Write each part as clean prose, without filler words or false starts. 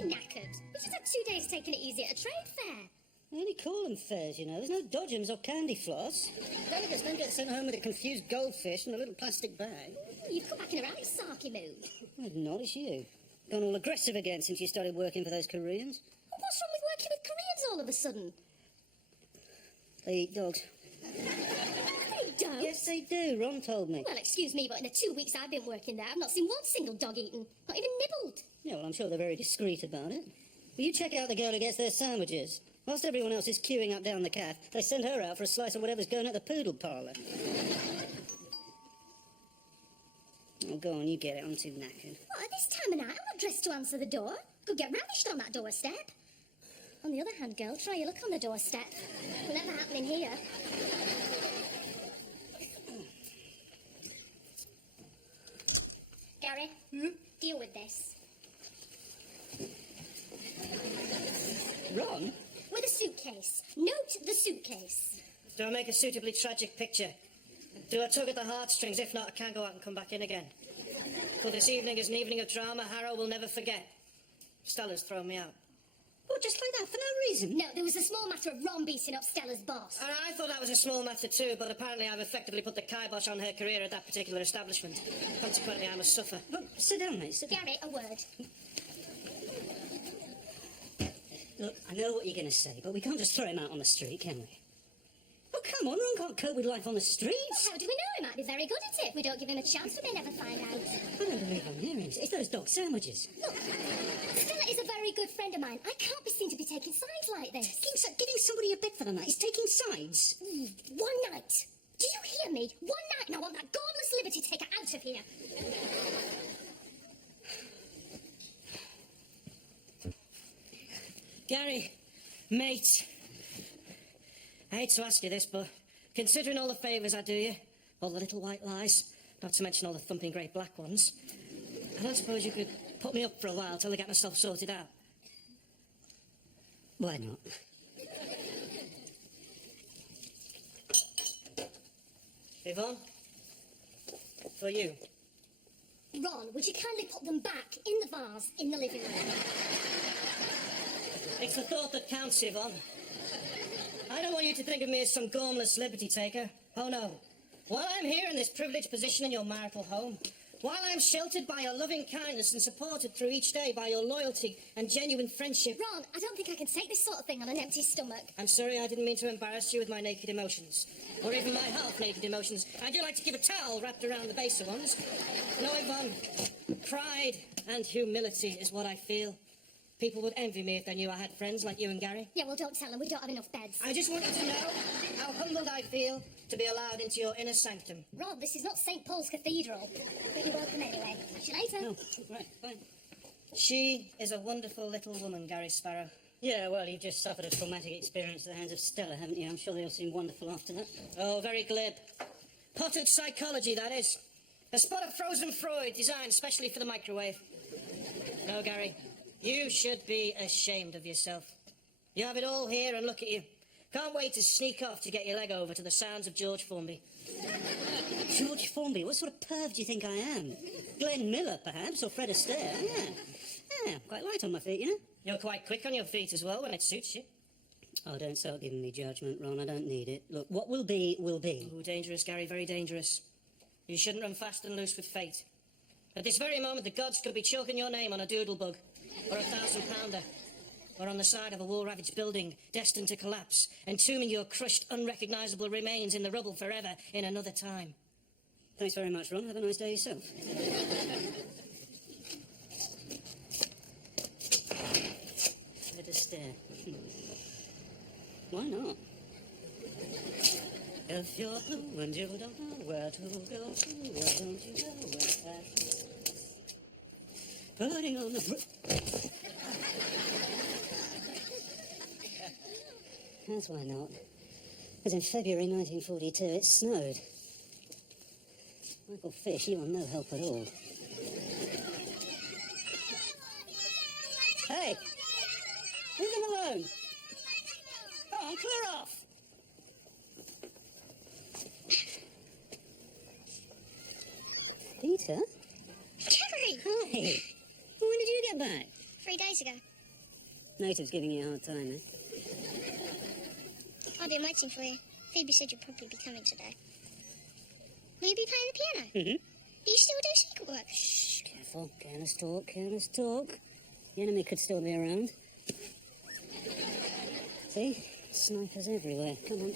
be knackered. We just had 2 days taking it easy at a trade fair. They only call them fairs, you know. There's no dodgems or candy floss. Delegates don't get sent home with a confused goldfish and a little plastic bag. You've come back in a right sarky mood. Well, not as you. Gone all aggressive again since you started working for those Koreans. Well, what's wrong with working with Koreans all of a sudden? They eat dogs. They don't. Yes, they do. Ron told me. Well, excuse me, but in the 2 weeks I've been working there, I've not seen one single dog eaten. Not even nibbled. Yeah, well, I'm sure they're very discreet about it. Will you check out the girl who gets their sandwiches? Whilst everyone else is queuing up down the calf, they send her out for a slice of whatever's going at the poodle parlour. Oh, go on, you get it. I'm too knackered. What, at this time of night, I'm not dressed to answer the door. Could get ravished on that doorstep. On the other hand, girl, try your luck on the doorstep. Will never happen in here. Gary, deal with this. Ron? With a suitcase. Note the suitcase. Do I make a suitably tragic picture? Do I tug at the heartstrings? If not, I can go out and come back in again. For this evening is an evening of drama Harrow will never forget. Stella's thrown me out. Oh, just like that, for no reason? No, there was a small matter of Ron beating up Stella's boss. I thought that was a small matter too, but apparently I've effectively put the kibosh on her career at that particular establishment. Consequently, I must suffer. Well, sit down, mate, sit down. Gary, a word. Look, I know what you're going to say, but we can't just throw him out on the street, can we? Oh, come on, Ron can't cope with life on the streets. Well, how do we know? He might be very good at it. If we don't give him a chance, we may never find out. I don't believe I'm hearing. It's those dog sandwiches. Look, Stella is a very good friend of mine. I can't be seen to be taking sides like this. Giving somebody a bed for the night is taking sides. One night. Do you hear me? One night, and I want that godless liberty taker out of here. Gary, mate, I hate to ask you this, but considering all the favours I do you, all the little white lies, not to mention all the thumping great black ones, I don't suppose you could put me up for a while till I get myself sorted out. Why not? Yvonne, for you. Ron, would you kindly put them back in the vase in the living room? It's the thought that counts, Yvonne. I don't want you to think of me as some gormless liberty taker. Oh, no. While I'm here in this privileged position in your marital home, while I'm sheltered by your loving kindness and supported through each day by your loyalty and genuine friendship... Ron, I don't think I can take this sort of thing on an empty stomach. I'm sorry, I didn't mean to embarrass you with my naked emotions. Or even my half-naked emotions. I do like to keep a towel wrapped around the base of ones. No, Yvonne, pride and humility is what I feel. People would envy me if they knew I had friends like you and Gary. Yeah, well, don't tell them. We don't have enough beds. I just want you to know how humbled I feel to be allowed into your inner sanctum. Ron, this is not St. Paul's Cathedral. But you're welcome anyway. See you later. No, right, fine. She is a wonderful little woman, Gary Sparrow. Yeah, well, you've just suffered a traumatic experience at the hands of Stella, haven't you? I'm sure they'll seem wonderful after that. Oh, very glib. Potted psychology, that is. A spot of frozen Freud designed specially for the microwave. No, Gary, you should be ashamed of yourself. You have it all here and look at you. Can't wait to sneak off to get your leg over to the sounds of George Formby. George Formby? What sort of perv do you think I am? Glenn Miller, perhaps, or Fred Astaire? Yeah, quite light on my feet, you know? You're quite quick on your feet as well when it suits you. Oh, don't start giving me judgment, Ron. I don't need it. Look, what will be, will be. Oh, dangerous, Gary, very dangerous. You shouldn't run fast and loose with fate. At this very moment, the gods could be choking your name on a doodle bug, or a 1,000-pounder, or on the side of a war-ravaged building destined to collapse, entombing your crushed, unrecognisable remains in the rubble forever in another time. Thanks very much, Ron. Have a nice day yourself. Fred Astaire. Why not? If you're blue and you don't know where to go, why don't you go where putting on the... That's why not. Because in February 1942 it snowed. Michael Fish, you are no help at all. Hey! Leave them alone! Come on, clear off! Peter? Gary! Hi! When did you get back? 3 days ago. Native's giving you a hard time, eh? I've been waiting for you. Phoebe said you'd probably be coming today. Will you be playing the piano? Mm-hmm. Do you still do secret work? Shh, careful. Careless talk, careless talk. The enemy could still be around. See? Snipers everywhere. Come on.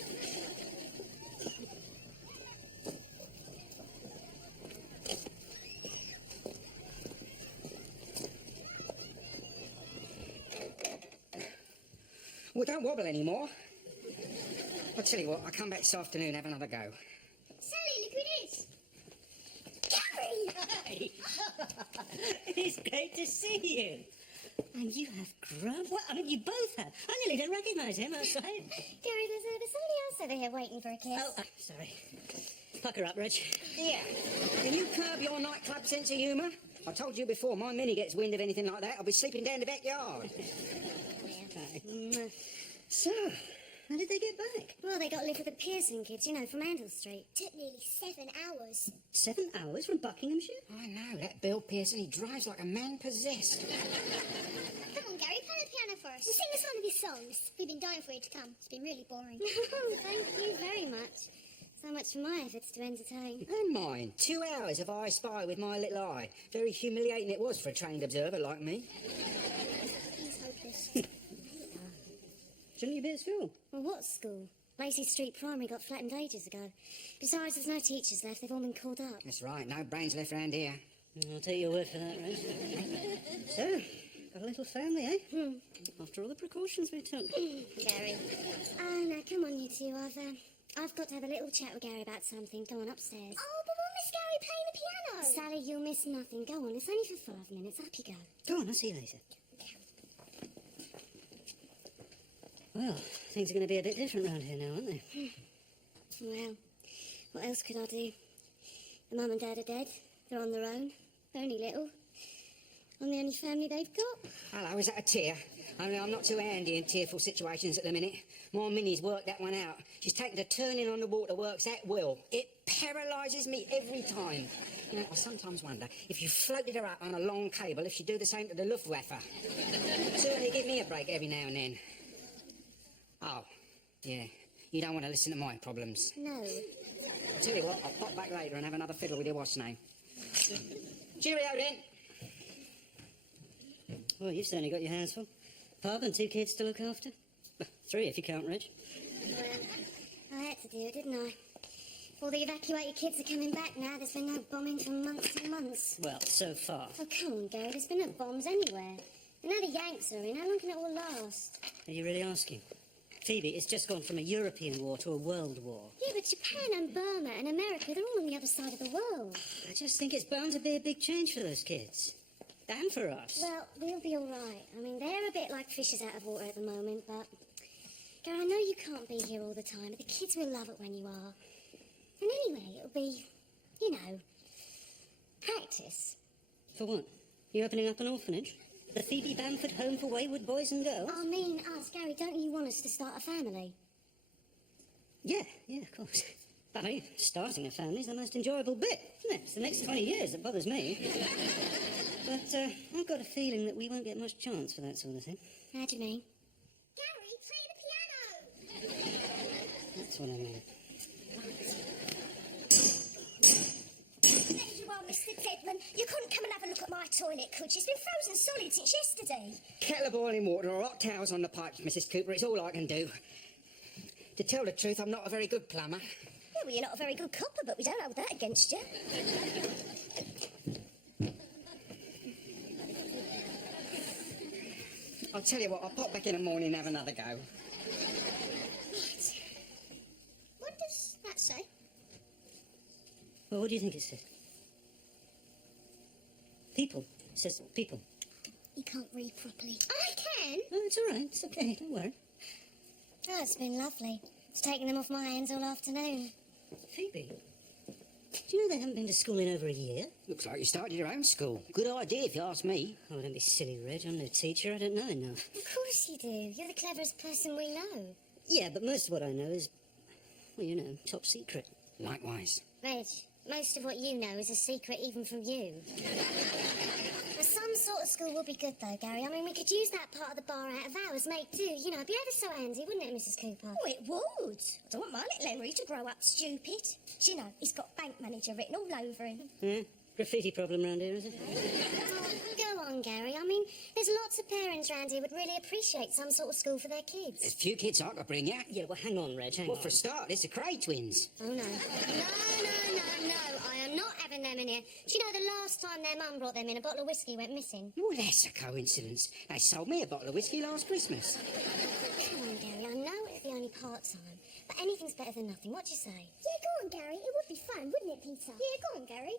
Well, don't wobble anymore. I'll tell you what, I'll come back this afternoon and have another go. Sally, look who it is. Gary! Hey. It's great to see you. And you have grown. Well, I mean, you both have. I nearly don't recognise him outside. Gary, there's somebody else over here waiting for a kiss. Oh, sorry. Pucker up, Reg. Yeah. Can you curb your nightclub sense of humour? I told you before, my Minnie gets wind of anything like that, I'll be sleeping down the backyard. So, how did they get back? Well, they got to live with the Pearson kids, you know, from Handel Street. Took nearly 7 hours. 7 hours from Buckinghamshire? I know, that Bill Pearson, he drives like a man possessed. Come on, Gary, play the piano for us. And sing us one of his songs. We've been dying for you to come. It's been really boring. Thank you very much. So much for my efforts to entertain. And mine. 2 hours of I Spy with my little eye. Very humiliating it was for a trained observer like me. He's hopeless. Shouldn't you be at school? Well, what school? Lacey Street Primary got flattened ages ago. Besides, there's no teachers left. They've all been called up. That's right, no brains left round here. I'll take your word for that, Reg. So, got a little family, eh? After all the precautions we took. Gary. Oh, no, come on, you two. I've got to have a little chat with Gary about something. Go on upstairs. Oh, but we'll miss Gary playing the piano. Sally, you'll miss nothing. Go on, it's only for 5 minutes. Up you go. Go on, I'll see you later. Well, things are going to be a bit different round here now, aren't they? Well, what else could I do? The mum and dad are dead. They're on their own. They're only little. I'm the only family they've got. Hello, is that a tear? Only I'm not too handy in tearful situations at the minute. My Minnie's worked that one out. She's taken to turning on the waterworks at will. It paralyses me every time. You know, I sometimes wonder if you floated her up on a long cable, if she'd do the same to the Luftwaffe. Certainly give me a break every now and then. Oh, yeah. You don't want to listen to my problems. No. I'll tell you what, I'll pop back later and have another fiddle with your what's name. Cheerio then. Well, you've certainly got your hands full. Pub and 2 kids to look after. 3 if you count, Reg. Well, I had to do it, didn't I? All the evacuated kids are coming back now. There's been no bombing for months and months. Well, so far. Oh, come on, Gary. There's been no bombs anywhere. And now the Yanks are in. How long can it all last? Are you really asking? Phoebe, it's just gone from a European war to a world war. Yeah, but Japan and Burma and America, they're all on the other side of the world. I just think it's bound to be a big change for those kids. And for us. Well, we'll be all right. I mean, they're a bit like fishes out of water at the moment, but... Gary, I know you can't be here all the time, but the kids will love it when you are. And anyway, it'll be, you know, practice. For what? You opening up an orphanage? The Phoebe Bamford Home for Wayward Boys and Girls? I mean us, Gary, don't you want us to start a family? Yeah, of course. But I mean, starting a family's the most enjoyable bit, isn't it? It's the next 20 years that bothers me. But I've got a feeling that we won't get much chance for that sort of thing. How do you mean? Gary, play the piano! That's what I mean. There you are, Mr. Deadman. You couldn't come and have a look at my toilet, could you? It's been frozen solid since yesterday. Kettle of boiling water or hot towels on the pipes, Mrs. Cooper. It's all I can do. To tell the truth, I'm not a very good plumber. Yeah, well, you're not a very good copper, but we don't hold that against you. I'll tell you what, I'll pop back in the morning and have another go. Right. What does that say? Well, what do you think it says? People. It says people. You can't read properly. I can! Oh, it's all right. It's okay. Don't worry. Oh, it's been lovely. It's taken them off my hands all afternoon. Phoebe, do you know they haven't been to school in over a year? Looks like you started your own school. Good idea, if you ask me. Oh, don't be silly, Reg. I'm no teacher. I don't know enough. Of course you do. You're the cleverest person we know. Yeah, but most of what I know is, well, you know, top secret. Likewise. Reg, most of what you know is a secret even from you. But some sort of school would be good, though, Gary. I mean, we could use that part of the bar out of ours, make do. You know, it'd be ever so handy, wouldn't it, Mrs. Cooper? Oh, it would. I don't want my little Henry to grow up stupid. Do you know, he's got bank manager written all over him. Yeah? Graffiti problem round here, is it? Go on, Gary. I mean, there's lots of parents round here would really appreciate some sort of school for their kids. There's a few kids I could bring you. Yeah, well, hang on, Reg, hang Well, on. for a start, it's the Cray twins. Oh, no. No. I am not having them in here. Do you know the last time their mum brought them in, a bottle of whiskey went missing? Well, that's a coincidence. They sold me a bottle of whiskey last Christmas. Come on, Gary. I know it'll be only part-time, but anything's better than nothing. What do you say? Yeah, go on, Gary. It would be fun, wouldn't it, Peter? Yeah, go on, Gary.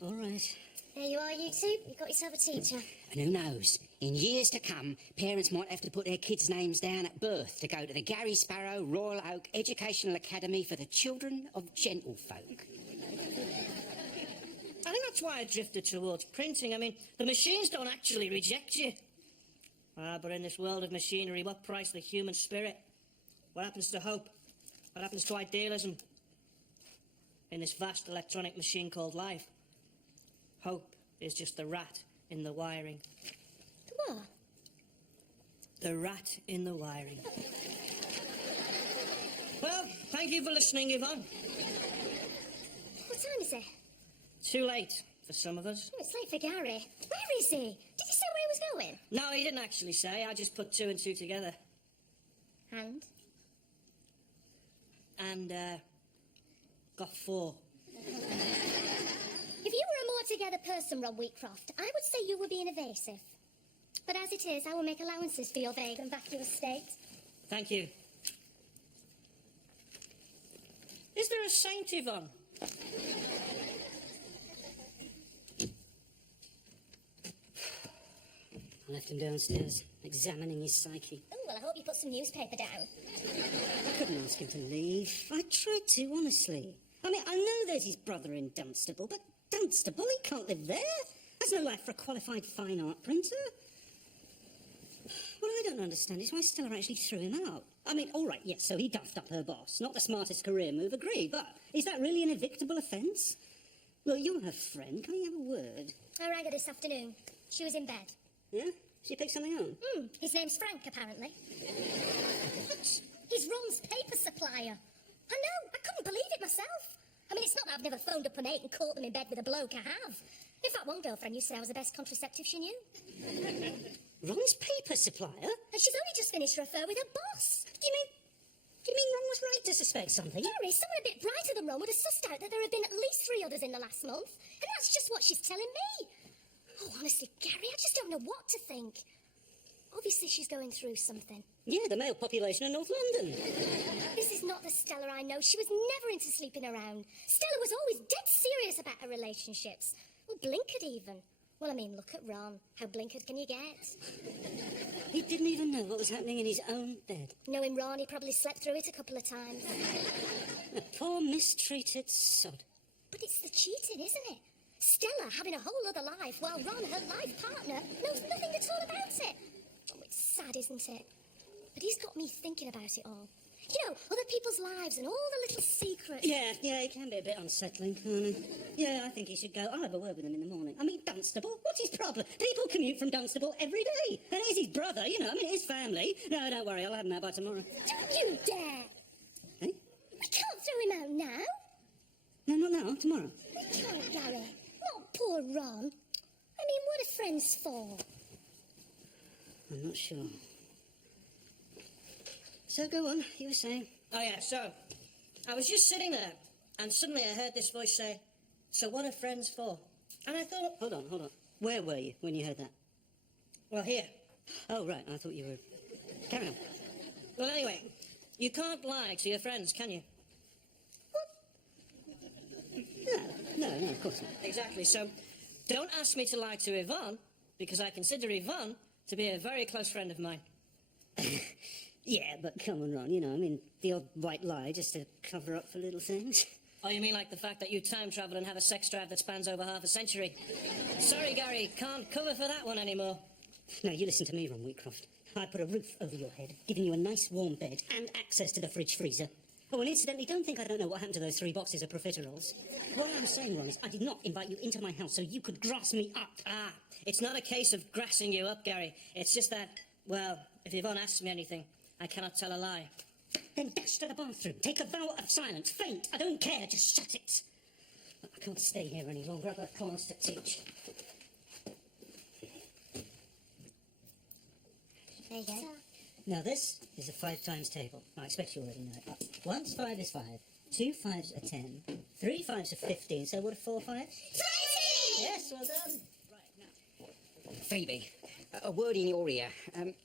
All right. There you are, you two. You've got yourself a teacher. And who knows, in years to come, parents might have to put their kids' names down at birth to go to the Gary Sparrow Royal Oak Educational Academy for the Children of Gentlefolk. I think that's why I drifted towards printing. I mean, the machines don't actually reject you. But in this world of machinery, what price the human spirit? What happens to hope? What happens to idealism? In this vast electronic machine called life, hope is just the rat in the wiring. The what? The rat in the wiring. Well, thank you for listening, Yvonne. What time is it? Too late for some of us. Oh, it's late for Gary. Where is he? Did he say where he was going? No, he didn't actually say. I just put two and two together. And? And, got four. If you were a more together person, Ron Wheatcroft, I would say you were being evasive. But as it is, I will make allowances for your vague and vacuous state. Thank you. Is there a saint, Yvonne? I left him downstairs, examining his psyche. Oh, well, I hope you put some newspaper down. I couldn't ask him to leave. I tried to, honestly. I mean, I know there's his brother in Dunstable, but Dunstable, he can't live there. There's no life for a qualified fine art printer. What I don't understand is why Stella actually threw him out. I mean, all right, yes, so he duffed up her boss. Not the smartest career move, agree, but is that really an evictable offence? Look, you're her friend. Can we have a word? I rang her this afternoon. She was in bed. Yeah? She picked something on? His name's Frank, apparently. He's Ron's paper supplier. I know, I couldn't believe it myself. I mean, it's not that I've never phoned up a mate and caught them in bed with a bloke, I have. In fact, one girlfriend used to say I was the best contraceptive she knew. Ron's paper supplier? And she's only just finished her affair with her boss. Do you mean Ron was right to suspect something? Gary, someone a bit brighter than Ron would have sussed out that there had been at least 3 others in the last month. And that's just what she's telling me. Oh, honestly, Gary, I just don't know what to think. Obviously, she's going through something. Yeah, the male population of North London. This is not the Stella I know. She was never into sleeping around. Stella was always dead serious about her relationships. Well, blinkered even. Well, I mean, look at Ron. How blinkered can you get? He didn't even know what was happening in his own bed. Knowing Ron, he probably slept through it a couple of times. A poor mistreated sod. But it's the cheating, isn't it? Stella having a whole other life, while Ron, her life partner, knows nothing at all about it. Oh, it's sad, isn't it? But he's got me thinking about it all. You know, other people's lives and all the little secrets. Yeah, it can be a bit unsettling, can't it? Yeah, I think he should go. I'll have a word with him in the morning. I mean, Dunstable, what's his problem? People commute from Dunstable every day. And he's his brother, you know, I mean, his family. No, don't worry, I'll have him out by tomorrow. Don't you dare! Hey? We can't throw him out now. No, not now, tomorrow. We can't, Gary. Not poor Ron. I mean, what are friends for? I'm not sure. So go on, you were saying. Oh, yeah, so I was just sitting there, and suddenly I heard this voice say, "So what are friends for?" And I thought, Hold on. Where were you when you heard that? well, here. Oh, right, I thought you were... Carry on. Well, anyway, you can't lie to your friends, can you? No, of course not. Exactly, so don't ask me to lie to Yvonne, because I consider Yvonne to be a very close friend of mine. Yeah, but come on, Ron, you know, I mean, the odd white lie just to cover up for little things. Oh, you mean like the fact that you time travel and have a sex drive that spans over half a century? Sorry, Gary, can't cover for that one anymore. No, you listen to me, Ron Wheatcroft. I put a roof over your head, giving you a nice warm bed and access to the fridge freezer. Oh, and incidentally, don't think I don't know what happened to those 3 boxes of profiteroles. What I'm saying, Ron, is I did not invite you into my house so you could grass me up. Ah, it's not a case of grassing you up, Gary. It's just that, well, if Yvonne asks me anything, I cannot tell a lie. Then dash to the bathroom. Take a vow of silence. Faint. I don't care. Just shut it. I can't stay here any longer. I've got a class to teach. There you go. Now, this is a 5 times table. I expect you already know it. 1's 5 is 5. 2 5s are 10. 3 5s are 15. So what are 4 5s? 20! Yes, well done. Phoebe, a word in your ear.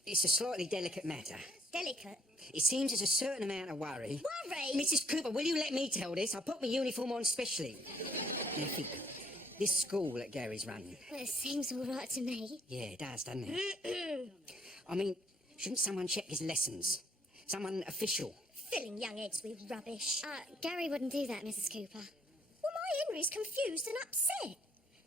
It's a slightly delicate matter. Delicate. It seems there's a certain amount of worry. Worry? Mrs. Cooper, will you let me tell this? I put my uniform on specially. Now, Phoebe, this school that Gary's running. Well, it seems all right to me. Yeah, it does, doesn't it? I mean, shouldn't someone check his lessons? Someone official? Filling young heads with rubbish. Gary wouldn't do that, Mrs. Cooper. Well, my Henry's confused and upset.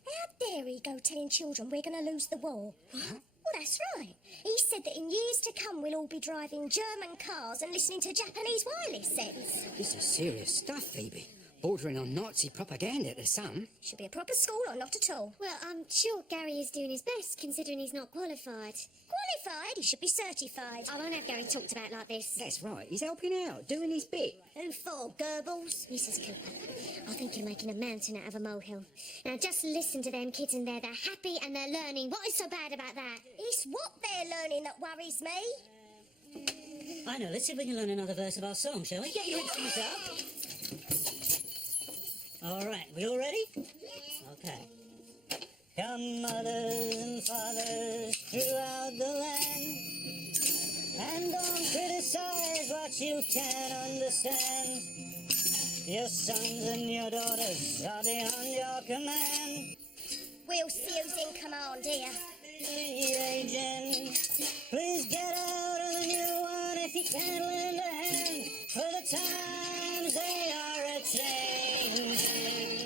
How dare he go telling children we're going to lose the war? Huh? Well, that's right. He said that in years to come we'll all be driving German cars and listening to Japanese wireless sets. This is serious stuff, Phoebe. Bordering on Nazi propaganda to some. Should be a proper school or not at all. Well, I'm sure Gary is doing his best, considering he's not qualified. Qualified? He should be certified. I won't have Gary talked about like this. That's right. He's helping out, doing his bit. Who for, Goebbels? Mrs. Cooper, I think you're making a mountain out of a molehill. Now, just listen to them kids in there. They're happy and they're learning. What is so bad about that? It's what they're learning that worries me. I know. Let's see if we can learn another verse of our song, shall we? Get your instruments up. All right. We all ready? Okay. Come, mothers and fathers throughout the land, and don't criticize what you can't understand. Your sons and your daughters are beyond your command. We'll see who's in command here. Agent, please get out of the new one if you can't lend a hand, for the times they are a-changing.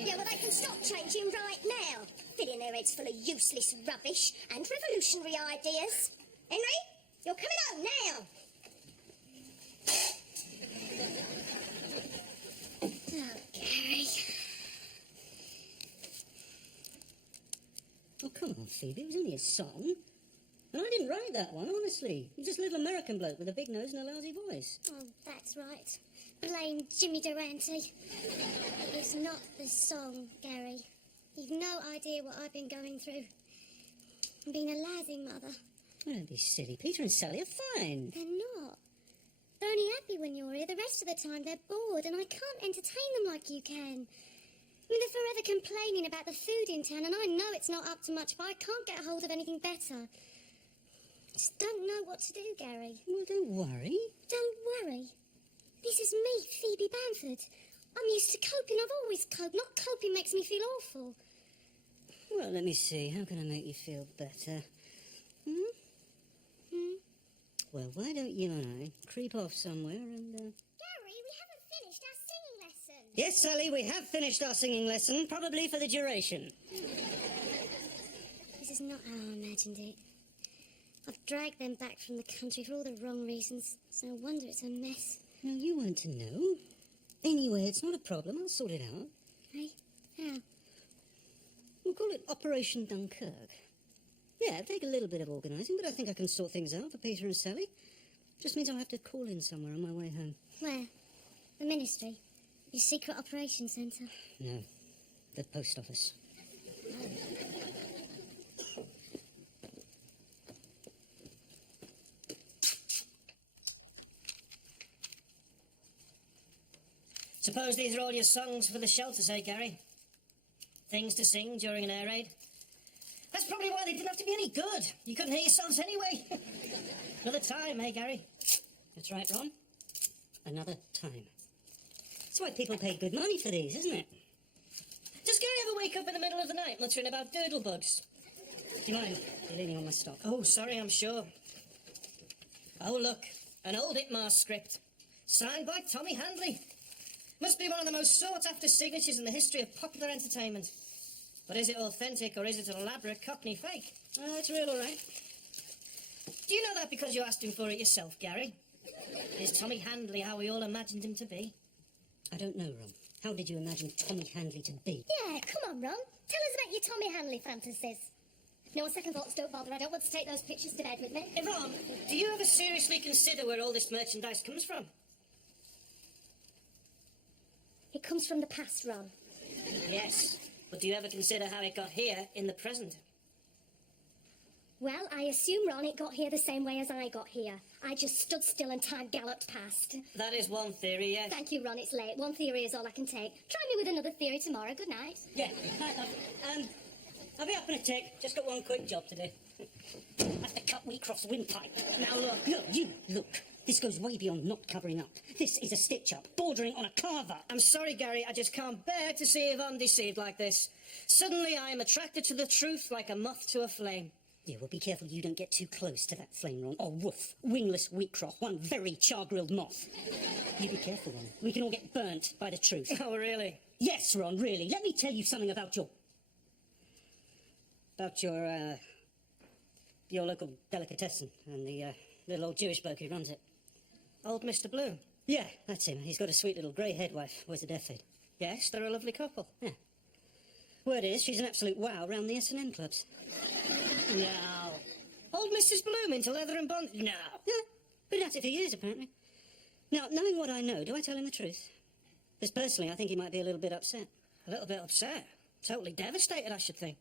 Yeah, well, they can stop changing right now. Filling their heads full of useless rubbish and revolutionary ideas. Henry, you're coming home now. Oh, Gary. Oh, come on, Phoebe, it was only a song. And I didn't write that one, honestly. He's just a little American bloke with a big nose and a lousy voice. Oh, that's right. Blame Jimmy Durante. It's not the song, Gary. You've no idea what I've been going through. I'm being a lousy mother. Oh, don't be silly. Peter and Sally are fine. They're not. They're only happy when you're here. The rest of the time they're bored, and I can't entertain them like you can. I mean, they're forever complaining about the food in town, and I know it's not up to much, but I can't get hold of anything better. Just don't know what to do, Gary. Well, don't worry. Don't worry. This is me, Phoebe Bamford. I'm used to coping. I've always coped. Not coping makes me feel awful. Well, let me see. How can I make you feel better? Well, why don't you and I creep off somewhere and, Gary, we haven't finished our singing lesson. Yes, Sally, we have finished our singing lesson, probably for the duration. This is not how I imagined it. I've dragged them back from the country for all the wrong reasons. It's no wonder it's a mess. No, you weren't to know. Anyway, it's not a problem. I'll sort it out. Hey, how? We'll call it Operation Dunkirk. Yeah, it'll take a little bit of organising, but I think I can sort things out for Peter and Sally. Just means I'll have to call in somewhere on my way home. Where? The ministry? Your secret operations centre? No, the post office. Suppose these are all your songs for the shelters, eh, Gary? Things to sing during an air raid? That's probably why they didn't have to be any good. You couldn't hear yourselves anyway. Another time, eh, Gary? That's right, Ron. Another time. That's why people pay good money for these, isn't it? Does Gary ever wake up in the middle of the night muttering about doodlebugs? Do you mind? You're leaning on my stock. Oh, sorry, I'm sure. Oh, look, an old Itmar script, signed by Tommy Handley. Must be one of the most sought-after signatures in the history of popular entertainment. But is it authentic or is it an elaborate Cockney fake? It's real, all right. Do you know that because you asked him for it yourself, Gary? Is Tommy Handley how we all imagined him to be? I don't know, Ron. How did you imagine Tommy Handley to be? Yeah, come on, Ron. Tell us about your Tommy Hanley fantasies. No, on second thoughts, don't bother. I don't want to take those pictures to bed with me. Hey, Ron, do you ever seriously consider where all this merchandise comes from? It comes from the past, Ron. Yes, but do you ever consider how it got here in the present? Well, I assume, Ron, it got here the same way as I got here. I just stood still and time galloped past. That is one theory, yes. Thank you, Ron, it's late. One theory is all I can take. Try me with another theory tomorrow. Good night. Yeah, night, love. I'll be up in a tick. Just got one quick job to do. I have to cut Wheatcroft's windpipe. Now look. Look. This goes way beyond not covering up. This is a stitch-up, bordering on a carve-up. I'm sorry, Gary, I just can't bear to see Yvonne deceived like this. Suddenly I am attracted to the truth like a moth to a flame. Yeah, well, be careful you don't get too close to that flame, Ron. Or woof, wingless Wheatcroft, one very char-grilled moth. You be careful, Ron. We can all get burnt by the truth. Oh, really? Yes, Ron, really. Let me tell you something about your local delicatessen and the little old Jewish bloke who runs it. Old Mr. Bloom? Yeah, that's him. He's got a sweet little grey head wife. Wears a death head. Yes, they're a lovely couple. Yeah. Word is, she's an absolute wow round the S&M clubs. No. Old Mrs. Bloom into leather and bond? No. Yeah, been at it for years, apparently. Now, knowing what I know, do I tell him the truth? Because personally, I think he might be a little bit upset. A little bit upset? Totally devastated, I should think.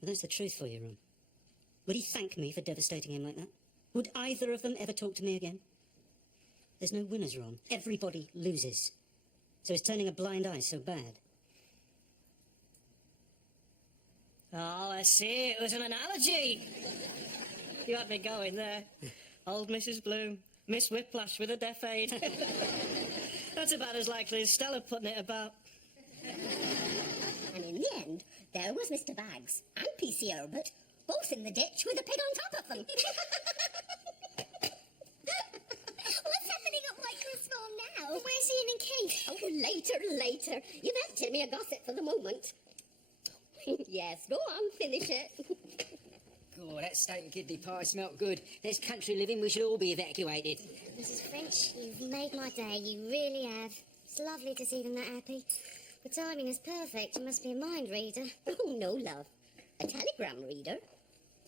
Well, that's the truth for you, Ron. Would he thank me for devastating him like that? Would either of them ever talk to me again? There's no winners, Ron. Everybody loses. So is turning a blind eye so bad? Oh, I see. It was an analogy. You had me going there. Old Mrs. Bloom, Miss Whiplash with a death aid. That's about as likely as Stella putting it about. And in the end, there was Mr. Baggs and P.C. Herbert, both in the ditch with a pig on top of them. What's happening at Whitecross Farm now? Where's Ian and Kate? Oh, later. You better tell me a gossip for the moment. Yes, go on, finish it. God, that steak and kidney pie smelt good. There's country living, we should all be evacuated. Mrs. French, you've made my day. You really have. It's lovely to see them that happy. The timing is perfect. You must be a mind reader. Oh, no, love. A telegram reader.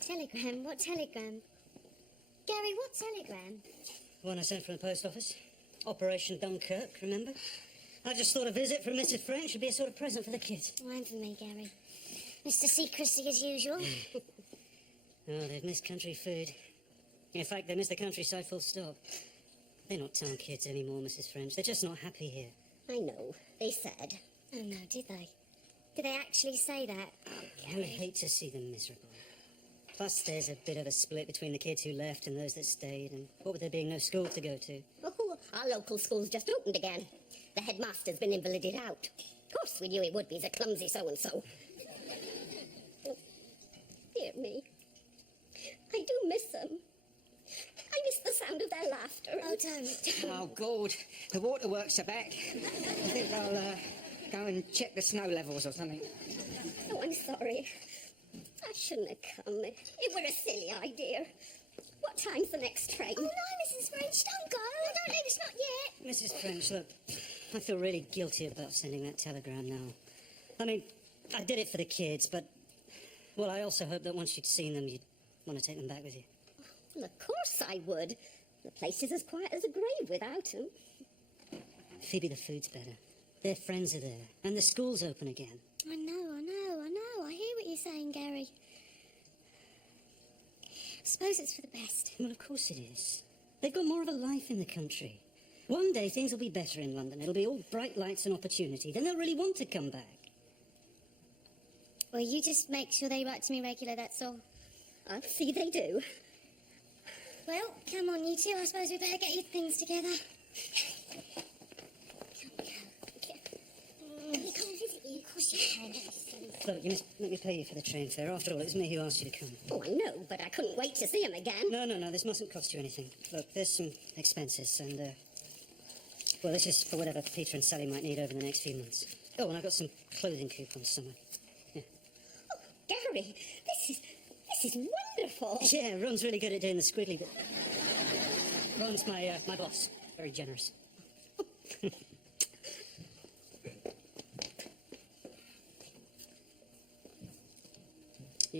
Telegram? What telegram? Gary, what telegram? The one I sent from the post office. Operation Dunkirk, remember? I just thought a visit from Mrs. French would be a sort of present for the kids. Wine for me, Gary. Mr. Secrecy as usual. Oh, they've missed country food. In fact, they miss the countryside full stop. They're not town kids anymore, Mrs. French. They're just not happy here. I know, they said. Oh, no, did they? Did they actually say that? Oh, I would hate to see them miserable. Plus, there's a bit of a split between the kids who left and those that stayed, and what with there being no school to go to. Oh, our local school's just opened again. The headmaster's been invalided out. Of course, we knew he would be. He's a clumsy so-and-so. Oh, dear me. I do miss them. I miss the sound of their laughter. Oh, don't. Oh, God, the waterworks are back. I think I'll go and check the snow levels or something. Oh, I'm sorry. I shouldn't have come. It were a silly idea. What time's the next train? Oh, no, Mrs. French, don't go. No, don't leave us, not yet. Mrs. French, look, I feel really guilty about sending that telegram now. I mean, I did it for the kids, but, well, I also hope that once you'd seen them, you'd want to take them back with you. Well, of course I would. The place is as quiet as a grave without him. Phoebe, the food's better. Their friends are there, and the school's open again. I know. I hear what you're saying, Gary. I suppose it's for the best. Well, of course it is. They've got more of a life in the country. One day things will be better in London. It'll be all bright lights and opportunity. Then they'll really want to come back. Well, you just make sure they write to me regular, that's all. I'll see they do. Well, come on, you two. I suppose we better get your things together. Can we come and visit you? Of course you can. Look, you must let me pay you for the train fare. After all, it was me who asked you to come. Oh, I know, but I couldn't wait to see him again. No, this mustn't cost you anything. Look, there's some expenses, and, well, this is for whatever Peter and Sally might need over the next few months. Oh, and I've got some clothing coupons somewhere. Yeah. Oh, Gary, this is wonderful. Yeah, Ron's really good at doing the squiggly bit. Ron's my boss. Very generous.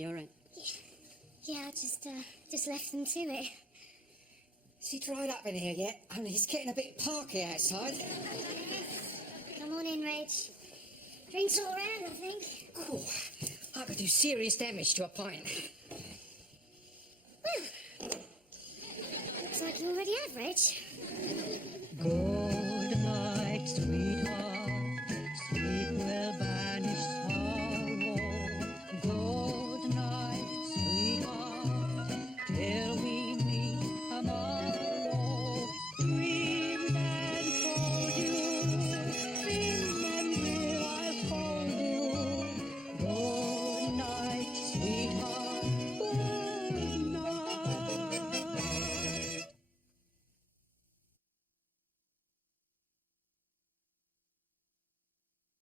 you all right? Yeah, I just left them to it. Is he dried up in here yet? I mean, it's getting a bit parky outside. Come on in, Reg. Drinks all round, I think. Oh, I could do serious damage to a pint. Well, looks like you already have, Reg.